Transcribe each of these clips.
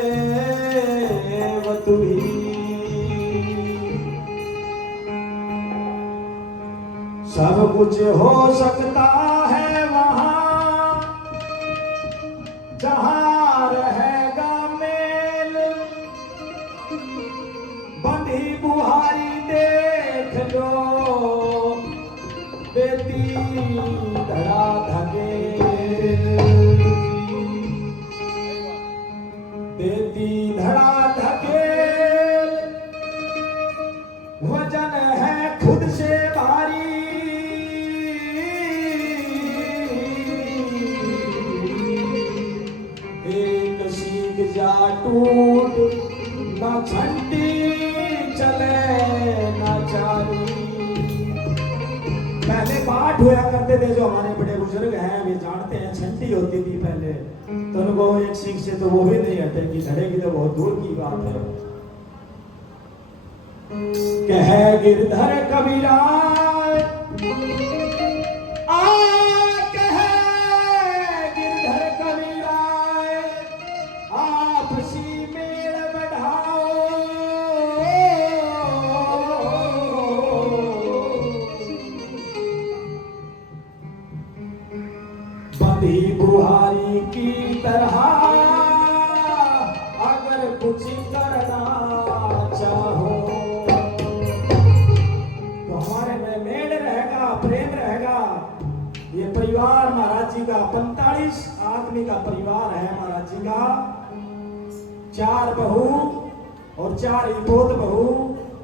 सद्गुरुदेव तू ही सब कुछ हो सकता है वहां जहां रहेगा मेल। बंधी बुहारी देख लो बेटी धड़ा धके बेटी धड़ा धके वजन है खुद से भारी। एक सीख जा टूट न छंटी चले न चारी। पहले पाठ हुआ करते थे जो हमारे बड़े बुजुर्ग हैं वे जानते हैं, छंटी होती थी पहले, तो उनको एक सीख से तो वो भी नहीं हटेगी, धड़ेगी तो बहुत दूर की बात है। कह गिरधर कबीरा गिरधर कबीरा आपसी मेल बढ़ाओ। बंधी बुहारी की तरह अगर कुछ करना चाहो तो हमारे में मेल रहेगा, प्रेम रहेगा। ये परिवार महाराज जी का 45 आदमी का परिवार है महाराज जी का। 4 बहू और 4 पोत बहू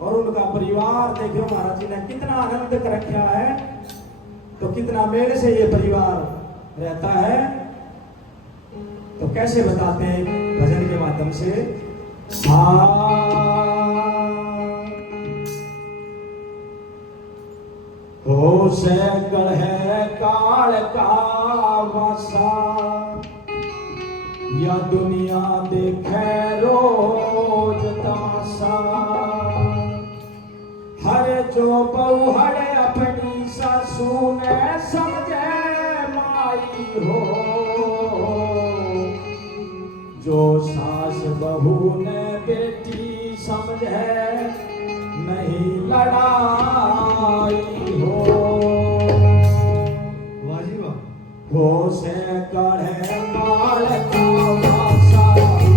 और उनका परिवार। देखो महाराज जी ने कितना आनंद कर रखा है, तो कितना मेल से ये परिवार रहता है। तो कैसे बताते हैं भजन के माध्यम से। हो सैकड़ है काल का वासा या दुनिया देखे रोज तमाशा। हर जो बहु हड़े अपनी सासू ने समझे माई हो, जो सास बहू ने बेटी समझे नहीं लड़ाई हो। वाजी वाह। हो से कढ़े काल का वासा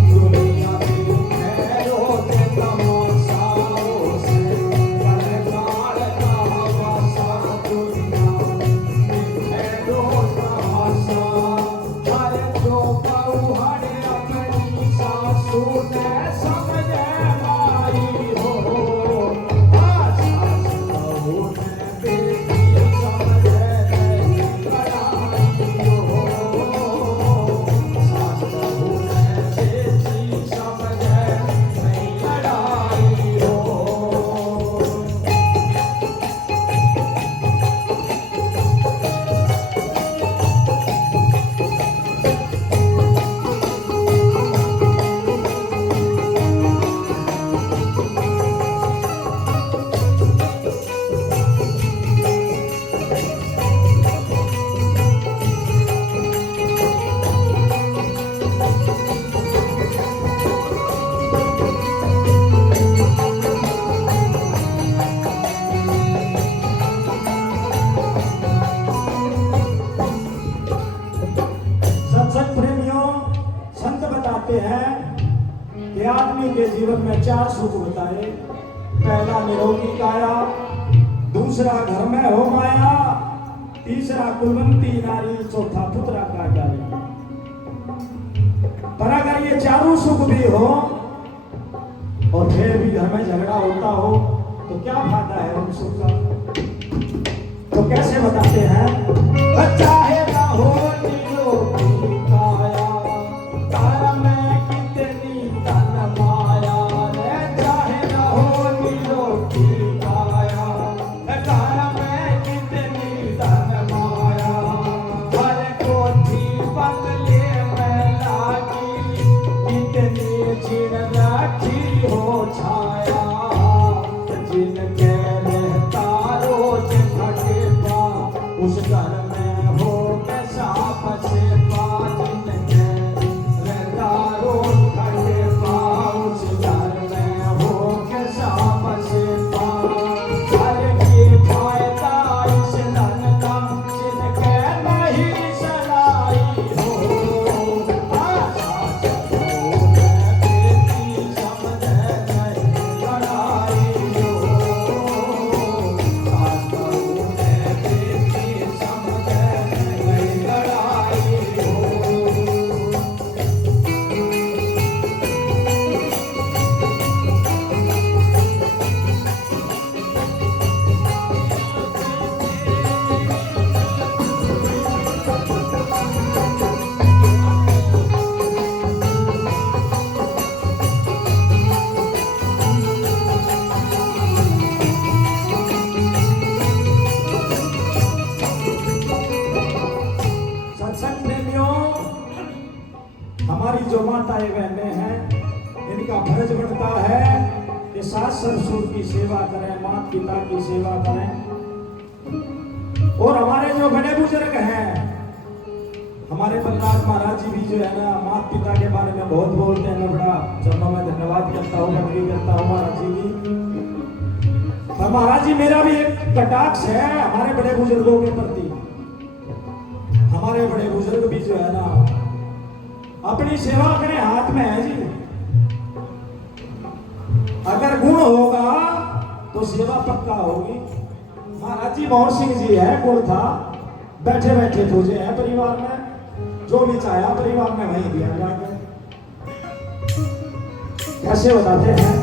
दुनिया देखे रोज तमाशा। हो से कढ़े काल का वासा दुनिया देखे रोज तमाशा। हर जो बहु हड़े अपनी सासू ने समझे माई हो, सास बहू ने बेटी समझे नहीं लड़ाई हो। सास बहू ने बेटी समझे नहीं लड़ाई हो। सत्संग प्रेमियों, संत बताते हैं कि आदमी के जीवन में 4 सुख बताए। पहला निरोगी काया, दूसरा घर में हो माया, तीसरा कुलवंती नारी, चौथा पुत्रा का जारी। पर अगर ये 4 सुख भी हो और फिर भी घर में झगड़ा होता हो तो क्या फायदा है उन सुख का। तो कैसे बताते हैं। चाहे ना हो निरोगी काया, तार में कितनी तन माया रे। चाहे ना हो निरोगी काया, तार में कितनी तन माया। हर कोठी बंगले में लागी कितनी चिड़ लाठी हो छाया। जिनके ससुर की सेवा करें, माता पिता की सेवा करें। और हमारे जो बड़े बुजुर्ग हैं, हमारे प्रहलाद महाराज जी भी जो है ना माता पिता के बारे में बहुत बोलते हैं। मैं बड़ा चरणों में धन्यवाद करता हूँ, बंदगी करता हूँ महाराज जी की। और महाराज जी मेरा भी एक कटाक्ष है हमारे बड़े बुजुर्गों के प्रति। हमारे बड़े बुजुर्ग भी जो है ना अपनी सेवा करें, हाथ में है जी। अगर गुण होगा तो सेवा पक्का होगी। महाराज जी मोहन सिंह जी है, गुण था, बैठे बैठे पूजे हैं परिवार में, जो भी चाहा परिवार में वही दिया जाके। कैसे बताते हैं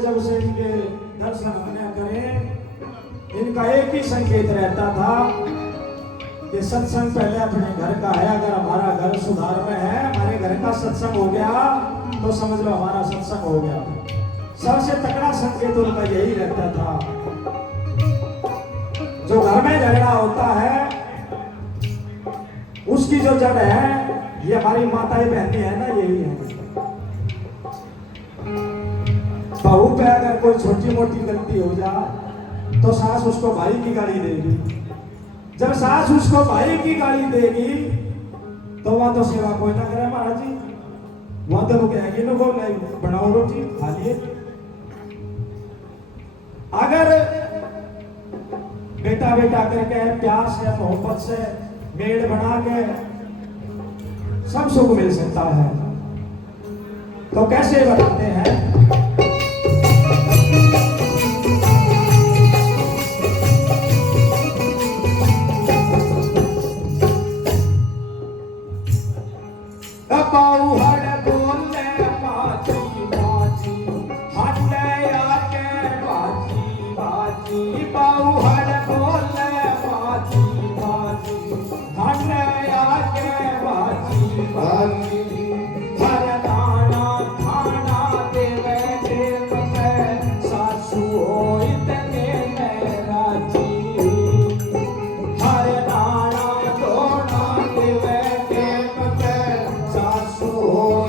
जब से इनके दर्शन हमने करे, इनका एक ही संकेत रहता था कि सत्संग पहले अपने घर का है। अगर हमारा घर सुधार में है, हमारे घर का सत्संग हो गया तो समझ लो हमारा सत्संग हो गया। सबसे तगड़ा संकेत उनका यही रहता था। जो घर में झगड़ा होता है उसकी जो जड़ है, ये हमारी माताएं बहनें है ना, यही है। बहू पे अगर कोई छोटी मोटी गलती हो जाए तो सास उसको भाई की गाली देगी। जब सास उसको भाई की गाली देगी तो वहां तो सेवा कोई ना करे महाराज जी, वहां तो वो कहेगी ना को बनाओ रोटी खा लिए। अगर बेटा बेटा करके प्यार से मोहब्बत से मेल बना के सब सुख मिल सकता है। तो कैसे बताते हैं Oh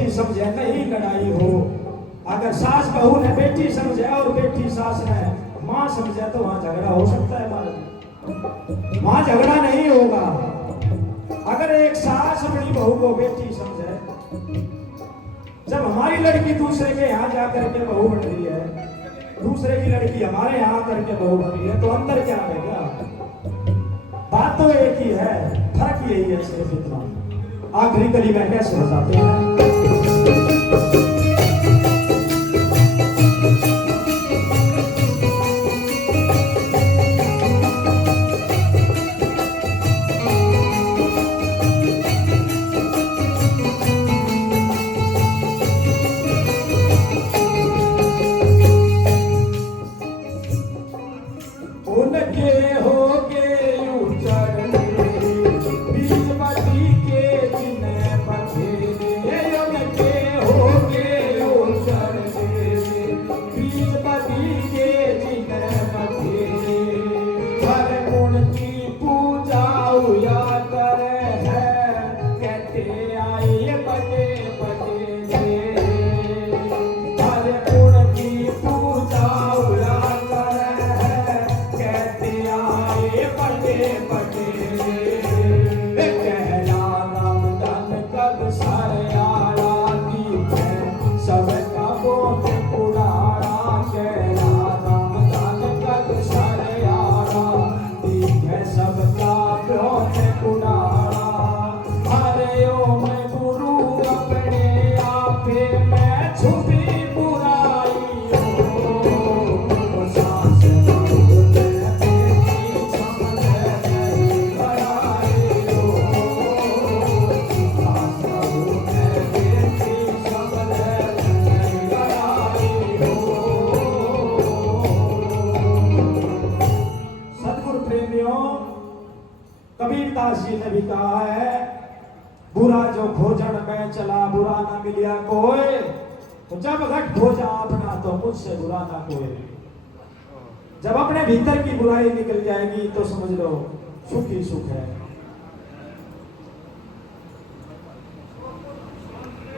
बेटी समझे नहीं लड़ाई हो। अगर सास बहू ने बेटी समझे और बेटी सास ने माँ समझे तो वहां झगड़ा हो सकता है महाराज, वहां झगड़ा नहीं होगा। अगर एक सास अपनी बहू को बेटी समझे, जब हमारी लड़की दूसरे के यहाँ जाकर के बहू बन रही है, दूसरे की लड़की हमारे यहाँ करके बहू बन रही है, तो अंदर क्या है? क्या बात तो एक ही है, फर्क यही है सिर्फ इतना। आखिरी कली में कैसे बताते हैं? कबीरदास जी ने भी कहा है, बुरा जो भोजन में चला बुरा ना मिलिया कोई, तो जब घट भोजा अपना तो मुझसे बुरा ना कोई। जब अपने भीतर की बुराई निकल जाएगी तो समझ लो सुख ही सुख है।